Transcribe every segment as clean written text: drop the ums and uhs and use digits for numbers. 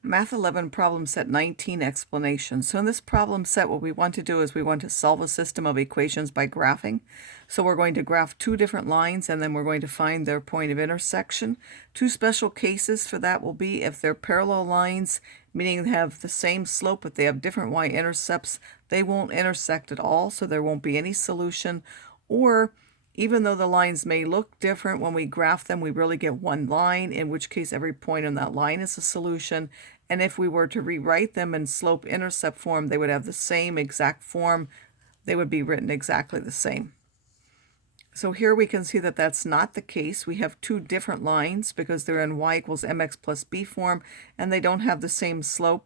Math 11 problem set 19 explanation. So in this problem set, what we want to do is we want to solve a system of equations by graphing. So we're going to graph two different lines and then we're going to find their point of intersection. Two special cases for that will be if they're parallel lines, meaning they have the same slope but they have different y-intercepts, they won't intersect at all, so there won't be any solution. Or even though the lines may look different, when we graph them, we really get one line, in which case every point on that line is a solution. And if we were to rewrite them in slope-intercept form, they would have the same exact form. They would be written exactly the same. So here we can see that that's not the case. We have two different lines because they're in y equals mx plus b form, and they don't have the same slope.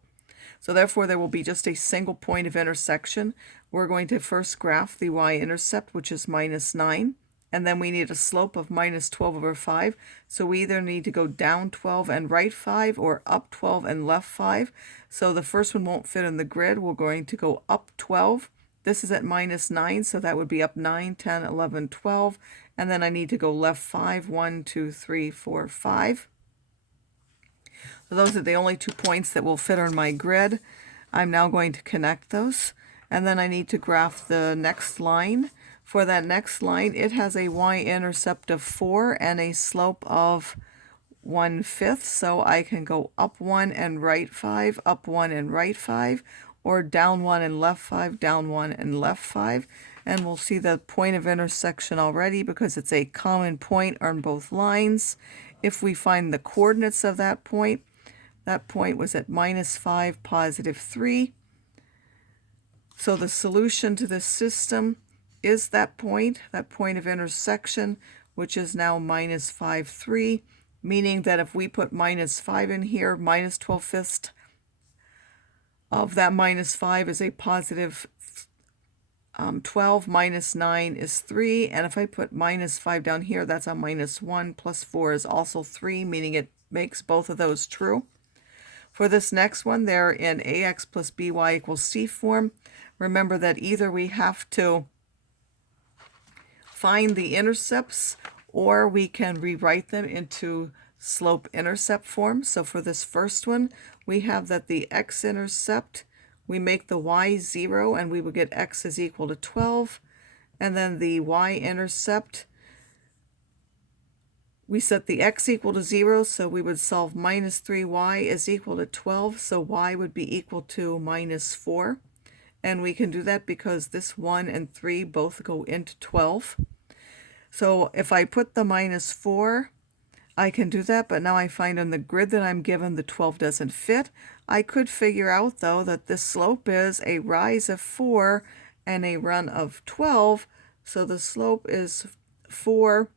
So therefore, there will be just a single point of intersection. We're going to first graph the y-intercept, which is -9. And then we need a slope of -12/5. So we either need to go down 12 and right 5 or up 12 and left 5. So the first one won't fit in the grid. We're going to go up 12. This is at -9, so that would be up 9, 10, 11, 12. And then I need to go left 5, 1, 2, 3, 4, 5. So those are the only 2 points that will fit on my grid. I'm now going to connect those. And then I need to graph the next line. For that next line, it has a y-intercept of 4 and a slope of 1/5. So I can go up 1 and right 5, up 1 and right 5, or down 1 and left 5, down 1 and left 5. And we'll see the point of intersection already because it's a common point on both lines. If we find the coordinates of that point was at -5, +3. So the solution to this system is that point of intersection, which is now -5, 3, meaning that if we put -5 in here, -12/5 of that -5 is a +12, -9 is 3, and if I put -5 down here, that's a -1, plus 4 is also 3, meaning it makes both of those true. For this next one, they're in ax plus by equals c form. Remember that either we have to find the intercepts or we can rewrite them into slope-intercept form. So for this first one, we have that the x-intercept, we make the y 0 and we would get x is equal to 12. And then the y-intercept, we set the x equal to 0, so we would solve -3y is equal to 12, so y would be equal to -4. And we can do that because this 1 and 3 both go into 12. So if I put the -4, I can do that, but now I find on the grid that I'm given the 12 doesn't fit. I could figure out, though, that this slope is a rise of 4 and a run of 12. So the slope is 4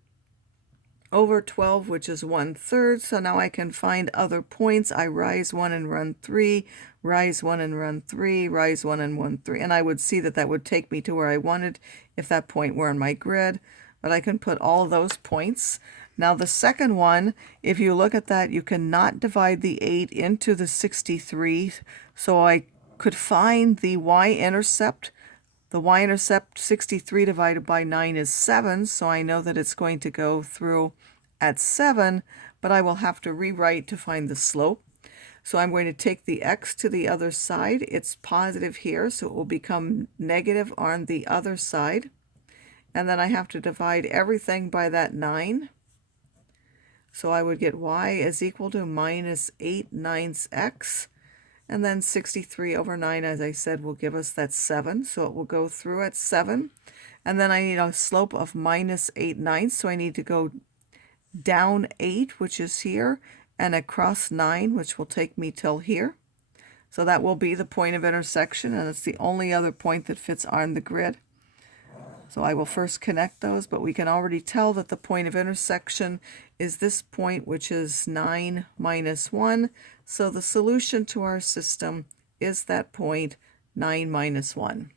over 12, which is 1/3. So now I can find other points. I rise 1 and run 3, rise 1 and run 3, rise 1 and run 3. And I would see that that would take me to where I wanted if that point were on my grid. But I can put all of those points. Now the second one, if you look at that, you cannot divide the 8 into the 63. So I could find the y-intercept. The y-intercept, 63 divided by 9 is 7, so I know that it's going to go through at 7, but I will have to rewrite to find the slope. So I'm going to take the x to the other side. It's positive here, so it will become negative on the other side. And then I have to divide everything by that 9. So I would get y is equal to -8/9 x. And then 63 over 9, as I said, will give us that 7. So it will go through at 7. And then I need a slope of -8/9. So I need to go down 8, which is here, and across 9, which will take me till here. So that will be the point of intersection, and it's the only other point that fits on the grid. So I will first connect those, but we can already tell that the point of intersection is this point, which is 9 minus 1. So the solution to our system is that point 9 minus 1.